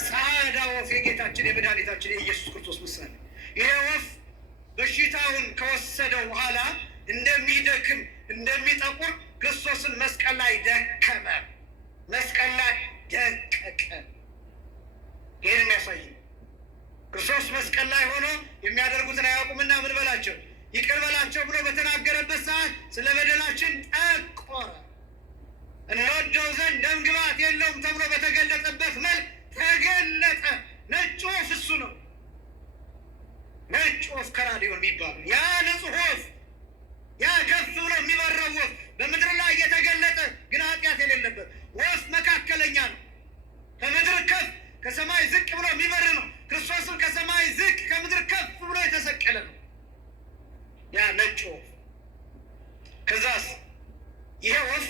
ጻዕዳ ወፍ የጌታችን የመድኃኒታችን የኢየሱስ ክርስቶስ ምሳሌ። ይሄ ወፍ በሽታውን ከወሰደው በኋላ እንደሚደክም እንደሚጠቁር ክርስቶስን መስቀል ላይ ደከመ፣ መስቀል ላይ ደቀቀ። ይህን የሚያሳይ ክርስቶስ መስቀል ላይ ሆኖ የሚያደርጉትን አያውቁምና ምን በላቸው ይቅር በላቸው ብሎ በተናገረበት ሰዓት ስለ በደላችን ጠቆረ። እንወደው ዘንድ ደም ግባት የለውም ተብሎ በተገለጠበት መልክ ተገለጠ። ነጭ ወፍ እሱ ነው። ነጭ ወፍ ከራዲዮን የሚባለው ያ ንጹሕ ወፍ፣ ያ ከፍ ብሎ የሚበረው ወፍ፣ በምድር ላይ የተገለጠ ግን ኃጢአት የሌለበት ወፍ መካከለኛ ነው። ከምድር ከፍ ከሰማይ ዝቅ ብሎ የሚበር ነው። ክርስቶስን ከሰማይ ዝቅ ከምድር ከፍ ብሎ የተሰቀለ ነው ያ ነጭ ወፍ። ከዛስ ይሄ ወፍ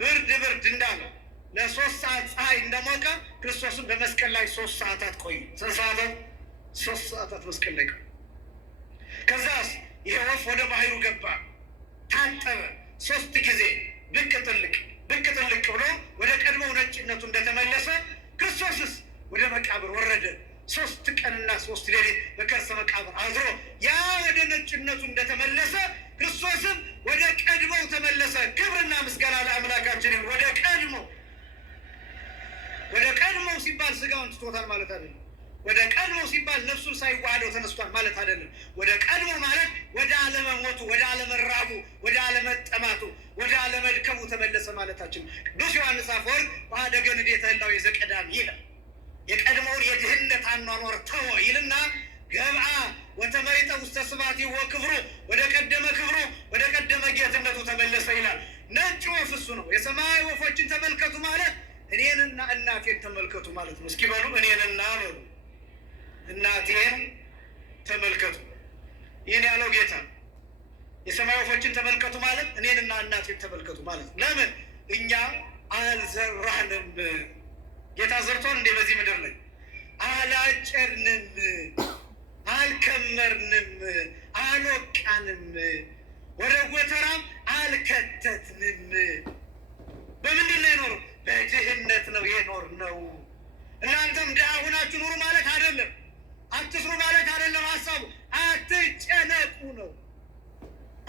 ብርድ እንዳለ ለ3 ሰዓት ፀሐይ እንደሞቀ ክርስቶስን በመስቀል ላይ 3 ሰዓታት ቆዩ። ስንት ሰዓታት? 3 ሰዓታት መስቀል ላይ ቆዩ። ከዛስ ይሄ ወፍ ወደ ባህሩ ገባ፣ ታጠበ 3 ጊዜ ብቅ ጥልቅ ብሎ ወደ ቀድሞው ነጭነቱ እንደተመለሰ ክርስቶስስ ወደ መቃብር ወረደ። 3 ቀንና 3 ሌሊት በከርሰ መቃብር አድሮ ያ ወደ ነጭነቱ እንደተመለሰ ክርስቶስም ወደ ቀድሞው ተመለሰ። ክብርና ምስጋና ለአምላካችን። ወደ ቀድሞው ሲባል ስጋውን ትቶታል ማለት አይደለም። ወደ ቀድሞ ሲባል ነፍሱን ሳይዋሃደው ተነስቷል ማለት አይደለም። ወደ ቀድሞ ማለት ወደ አለመሞቱ፣ ወደ አለመራቡ፣ ወደ አለመጠማቱ፣ ወደ አለመድከሙ ተመለሰ ማለታችን። ቅዱስ ዮሐንስ አፈወርቅ በአደገ ንዴተ ህላዌ ዘቀዳሚ ይላል። የቀድሞውን የድህነት አኗኗር ተወ ይልና ገብአ ወተመይጠ ውስተ ስብሐቲሁ ወክብሩ፣ ወደ ቀደመ ክብሩ ወደ ቀደመ ጌትነቱ ተመለሰ ይላል። ነጭ ወፍ እሱ ነው። የሰማይ ወፎችን ተመልከቱ ማለት እኔንና እናቴን ተመልከቱ ማለት ነው። እስኪ በሉ እኔንና በሉ እናቴን ተመልከቱ። ይህን ያለው ጌታ የሰማይ ወፎችን ተመልከቱ ማለት እኔንና እናቴን ተመልከቱ ማለት ነው። ለምን? እኛ አልዘራንም። ጌታ ዘርቶን እንዴ በዚህ ምድር ላይ አላጨርንም፣ አልከመርንም፣ አልወቃንም፣ ወደ ጎተራም አልከተትንም። በምንድን ነው የኖረው? በድህነት ነው የኖርነው። እናንተም ድሃ ሁናችሁ ኑሩ ማለት አይደለም። አትስሩ ማለት አይደለም። ሀሳቡ አትጨነቁ ነው።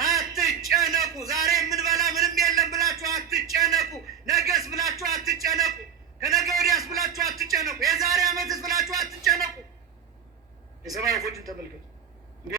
አትጨነቁ። ዛሬ የምንበላ ምንም የለም ብላችሁ አትጨነቁ። ነገስ ብላችሁ አትጨነቁ። ከነገ ወዲያስ ብላችሁ አትጨነቁ። የዛሬ ዓመትስ ብላችሁ አትጨነቁ። የሰማይ ወፎችን ተመልከቱ።